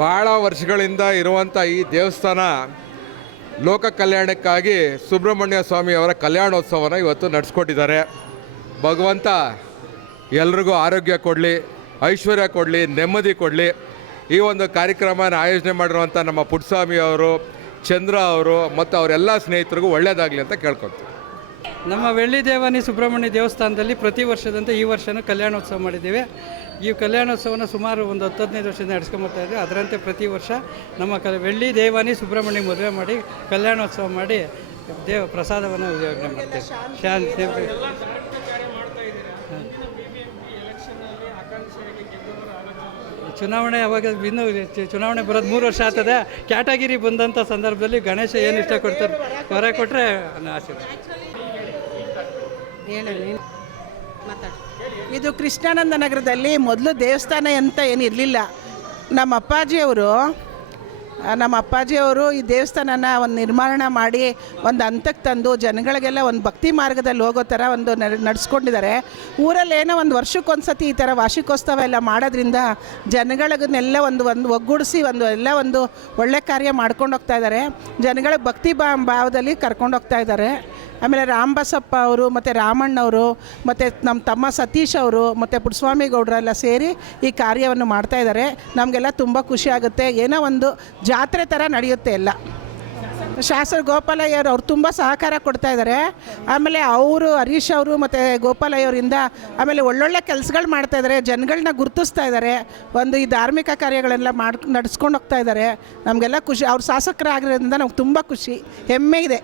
ಭಾಳ ವರ್ಷಗಳಿಂದ ಇರುವಂಥ ಈ ದೇವಸ್ಥಾನ ಲೋಕ ಕಲ್ಯಾಣಕ್ಕಾಗಿ ಸುಬ್ರಹ್ಮಣ್ಯ ಸ್ವಾಮಿಯವರ ಕಲ್ಯಾಣೋತ್ಸವನ ಇವತ್ತು ನಡೆಸ್ಕೊಟ್ಟಿದ್ದಾರೆ. ಭಗವಂತ ಎಲ್ರಿಗೂ ಆರೋಗ್ಯ ಕೊಡಲಿ, ಐಶ್ವರ್ಯ ಕೊಡಲಿ, ನೆಮ್ಮದಿ ಕೊಡಲಿ. ಈ ಒಂದು ಕಾರ್ಯಕ್ರಮನ ಆಯೋಜನೆ ಮಾಡಿರುವಂಥ ನಮ್ಮ ಪುಟ್ಟಸ್ವಾಮಿ ಅವರು, ಚಂದ್ರ ಅವರು ಮತ್ತು ಅವರೆಲ್ಲ ಸ್ನೇಹಿತರಿಗೂ ಒಳ್ಳೆಯದಾಗಲಿ ಅಂತ ಕೇಳ್ಕೊತೀವಿ ನಮ್ಮ ಬೆಳ್ಳಿ ದೇವಾನಿ ಸುಬ್ರಹ್ಮಣ್ಯ ದೇವಸ್ಥಾನದಲ್ಲಿ ಪ್ರತಿ ವರ್ಷದಂತೆ ಈ ವರ್ಷನೂ ಕಲ್ಯಾಣೋತ್ಸವ ಮಾಡಿದ್ದೇವೆ. ಈ ಕಲ್ಯಾಣೋತ್ಸವನ ಸುಮಾರು ಒಂದು ಹತ್ತು ಹದಿನೈದು ವರ್ಷದಿಂದ ನಡೆಸ್ಕೊಂಬರ್ತಾ ಇದ್ದೀವಿ. ಅದರಂತೆ ಪ್ರತಿ ವರ್ಷ ನಮ್ಮ ಕ ಬೆಳ್ಳಿ ದೇವಾನಿ ಸುಬ್ರಹ್ಮಣ್ಯ ಮದುವೆ ಮಾಡಿ ಕಲ್ಯಾಣೋತ್ಸವ ಮಾಡಿ ದೇವ ಪ್ರಸಾದವನ್ನು ಯೋಜನೆ ಮಾಡ್ತೀವಿ. ಶಾಂತಿ ಚುನಾವಣೆ ಅವಾಗ ಇನ್ನು ಚುನಾವಣೆ ಬರೋದು ಮೂರು ವರ್ಷ ಆಗ್ತದೆ. ಕ್ಯಾಟಗಿರಿ ಬಂದಂಥ ಸಂದರ್ಭದಲ್ಲಿ ಗಣೇಶ ಏನು ಇಷ್ಟ ಕೊಡ್ತಾರೆ? ಹೊರ ಕೊಟ್ಟರೆ ಆಶೀರ್ವಾದ. ಇದು ಕೃಷ್ಣಾನಂದ ನಗರದಲ್ಲಿ ಮೊದಲು ದೇವಸ್ಥಾನ ಅಂತ ಏನು ಇರಲಿಲ್ಲ. ನಮ್ಮ ಅಪ್ಪಾಜಿಯವರು ನಮ್ಮ ಅಪ್ಪಾಜಿಯವರು ಈ ದೇವಸ್ಥಾನನ ಒಂದು ನಿರ್ಮಾಣ ಮಾಡಿ ಒಂದು ಹಂತಕ್ಕೆ ತಂದು ಜನಗಳಿಗೆಲ್ಲ ಒಂದು ಭಕ್ತಿ ಮಾರ್ಗದಲ್ಲಿ ಹೋಗೋ ಥರ ಒಂದು ನಡೆಸ್ಕೊಂಡಿದ್ದಾರೆ. ಊರಲ್ಲಿ ಏನೋ ಒಂದು ವರ್ಷಕ್ಕೊಂದು ಸತಿ ಈ ಥರ ವಾರ್ಷಿಕೋತ್ಸವ ಎಲ್ಲ ಮಾಡೋದ್ರಿಂದ ಜನಗಳಿಗನ್ನೆಲ್ಲ ಒಂದು ಒಂದು ಒಗ್ಗೂಡಿಸಿ ಒಂದು, ಎಲ್ಲ ಒಂದು ಒಳ್ಳೆ ಕಾರ್ಯ ಮಾಡ್ಕೊಂಡು ಹೋಗ್ತಾ ಇದ್ದಾರೆ. ಜನಗಳಿಗೆ ಭಕ್ತಿ ಭಾವದಲ್ಲಿ ಕರ್ಕೊಂಡು ಹೋಗ್ತಾ ಇದ್ದಾರೆ. ಆಮೇಲೆ ರಾಮಬಸಪ್ಪ ಅವರು, ಮತ್ತು ರಾಮಣ್ಣವರು, ಮತ್ತು ನಮ್ಮ ತಮ್ಮ ಸತೀಶ್ ಅವರು, ಮತ್ತು ಪುಟ್ಸ್ವಾಮಿಗೌಡರೆಲ್ಲ ಸೇರಿ ಈ ಕಾರ್ಯವನ್ನು ಮಾಡ್ತಾ ಇದ್ದಾರೆ. ನಮಗೆಲ್ಲ ತುಂಬ ಖುಷಿ ಆಗುತ್ತೆ. ಏನೋ ಒಂದು ಜಾತ್ರೆ ಥರ ನಡೆಯುತ್ತೆ ಎಲ್ಲ. ಶಾಸಕ ಗೋಪಾಲಯ್ಯವರು, ಅವ್ರು ತುಂಬ ಸಹಕಾರ ಕೊಡ್ತಾ ಇದ್ದಾರೆ. ಆಮೇಲೆ ಅವರು, ಹರೀಶ್ ಅವರು, ಮತ್ತು ಗೋಪಾಲಯ್ಯವರಿಂದ ಆಮೇಲೆ ಒಳ್ಳೊಳ್ಳೆ ಕೆಲಸಗಳು ಮಾಡ್ತಾ ಇದ್ದಾರೆ. ಜನಗಳನ್ನ ಗುರುತಿಸ್ತಾ ಇದ್ದಾರೆ. ಒಂದು ಈ ಧಾರ್ಮಿಕ ಕಾರ್ಯಗಳೆಲ್ಲ ಮಾಡಿ, ನಡೆಸ್ಕೊಂಡು ಹೋಗ್ತಾ ಇದ್ದಾರೆ. ನಮಗೆಲ್ಲ ಖುಷಿ. ಅವ್ರು ಶಾಸಕರಾಗಿರೋದ್ರಿಂದ ನಮ್ಗೆ ತುಂಬ ಖುಷಿ. ಹೆಮ್ಮೆ ಇದೆ.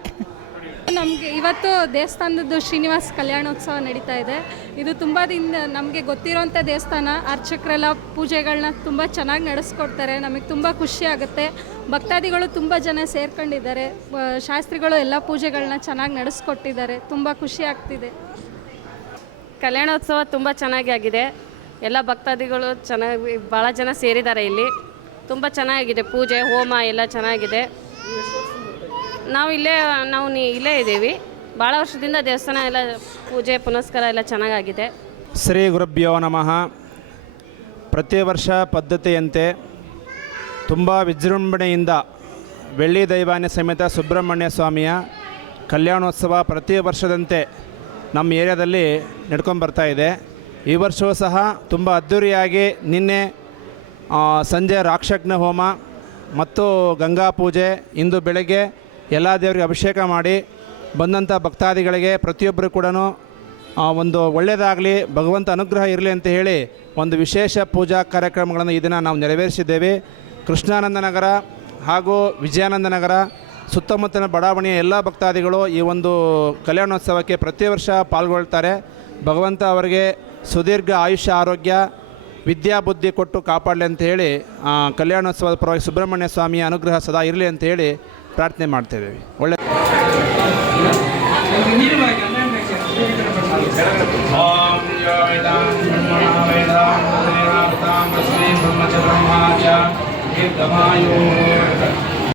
ನಮಗೆ ಇವತ್ತು ದೇವಸ್ಥಾನದ್ದು ಶ್ರೀನಿವಾಸ ಕಲ್ಯಾಣೋತ್ಸವ ನಡೀತಾ ಇದೆ. ಇದು ತುಂಬ ದಿನ ನಮಗೆ ಗೊತ್ತಿರೋಂಥ ದೇವಸ್ಥಾನ. ಅರ್ಚಕರೆಲ್ಲ ಪೂಜೆಗಳನ್ನ ತುಂಬ ಚೆನ್ನಾಗಿ ನಡೆಸ್ಕೊಡ್ತಾರೆ. ನಮಗೆ ತುಂಬ ಖುಷಿ ಆಗುತ್ತೆ. ಭಕ್ತಾದಿಗಳು ತುಂಬ ಜನ ಸೇರ್ಕೊಂಡಿದ್ದಾರೆ. ಶಾಸ್ತ್ರಿಗಳು ಎಲ್ಲ ಪೂಜೆಗಳನ್ನ ಚೆನ್ನಾಗಿ ನಡೆಸ್ಕೊಟ್ಟಿದ್ದಾರೆ. ತುಂಬ ಖುಷಿ ಆಗ್ತಿದೆ. ಕಲ್ಯಾಣೋತ್ಸವ ತುಂಬ ಚೆನ್ನಾಗಿ ಆಗಿದೆ. ಎಲ್ಲ ಭಕ್ತಾದಿಗಳು ಚೆನ್ನಾಗಿ ಭಾಳ ಜನ ಸೇರಿದ್ದಾರೆ ಇಲ್ಲಿ. ತುಂಬ ಚೆನ್ನಾಗಿದೆ ಪೂಜೆ, ಹೋಮ ಎಲ್ಲ ಚೆನ್ನಾಗಿದೆ. ನಾವು ಇಲ್ಲೇ, ನಾವು ನೀ ಇಲ್ಲೇ ಇದ್ದೀವಿ. ಭಾಳ ವರ್ಷದಿಂದ ದೇವಸ್ಥಾನ ಎಲ್ಲ ಪೂಜೆ, ಪುನಸ್ಕಾರ ಎಲ್ಲ ಚೆನ್ನಾಗಾಗಿದೆ. ಶ್ರೀ ಗುರುಭ್ಯೋ ನಮಃ. ಪ್ರತಿ ವರ್ಷ ಪದ್ಧತಿಯಂತೆ ತುಂಬ ವಿಜೃಂಭಣೆಯಿಂದ ಬೆಳ್ಳಿ ದೈವಾನ್ಯ ಸಮೇತ ಸುಬ್ರಹ್ಮಣ್ಯ ಸ್ವಾಮಿಯ ಕಲ್ಯಾಣೋತ್ಸವ ಪ್ರತಿ ವರ್ಷದಂತೆ ನಮ್ಮ ಏರಿಯಾದಲ್ಲಿ ನಡ್ಕೊಂಬರ್ತಾ ಇದೆ. ಈ ವರ್ಷವೂ ಸಹ ತುಂಬ ಅದ್ಧೂರಿಯಾಗಿ ನಿನ್ನೆ ಸಂಜೆ ರಾಕ್ಷಗ್ನ ಹೋಮ ಮತ್ತು ಗಂಗಾ ಪೂಜೆ ಇಂದು ಬೆಳಗ್ಗೆ ಎಲ್ಲ ದೇವರಿಗೆ ಅಭಿಷೇಕ ಮಾಡಿ ಬಂದಂಥ ಭಕ್ತಾದಿಗಳಿಗೆ ಪ್ರತಿಯೊಬ್ಬರು ಕೂಡ ಒಂದು ಒಳ್ಳೆಯದಾಗಲಿ ಭಗವಂತ ಅನುಗ್ರಹ ಇರಲಿ ಅಂತ ಹೇಳಿ ಒಂದು ವಿಶೇಷ ಪೂಜಾ ಕಾರ್ಯಕ್ರಮಗಳನ್ನು ಈ ದಿನ ನಾವು ನೆರವೇರಿಸಿದ್ದೇವೆ. ಕೃಷ್ಣಾನಂದ ನಗರ ಹಾಗೂ ವಿಜಯಾನಂದ ನಗರ, ಸುತ್ತಮುತ್ತಲಿನ ಬಡಾವಣೆಯ ಎಲ್ಲ ಭಕ್ತಾದಿಗಳು ಈ ಒಂದು ಕಲ್ಯಾಣೋತ್ಸವಕ್ಕೆ ಪ್ರತಿ ವರ್ಷ ಪಾಲ್ಗೊಳ್ತಾರೆ. ಭಗವಂತ ಅವರಿಗೆ ಸುದೀರ್ಘ ಆಯುಷ್ಯ, ಆರೋಗ್ಯ ವಿದ್ಯಾಬುದ್ಧಿ ಕೊಟ್ಟು ಕಾಪಾಡಲಿ ಅಂತ ಹೇಳಿ ಕಲ್ಯಾಣೋತ್ಸವದ ಪರವಾಗಿ ಸುಬ್ರಹ್ಮಣ್ಯ ಸ್ವಾಮಿಯ ಅನುಗ್ರಹ ಸದಾ ಇರಲಿ ಅಂತ ಹೇಳಿ ಪ್ರಾರ್ಥನೆ ಮಾಡ್ತೇವೆ ಒಳ್ಳೆ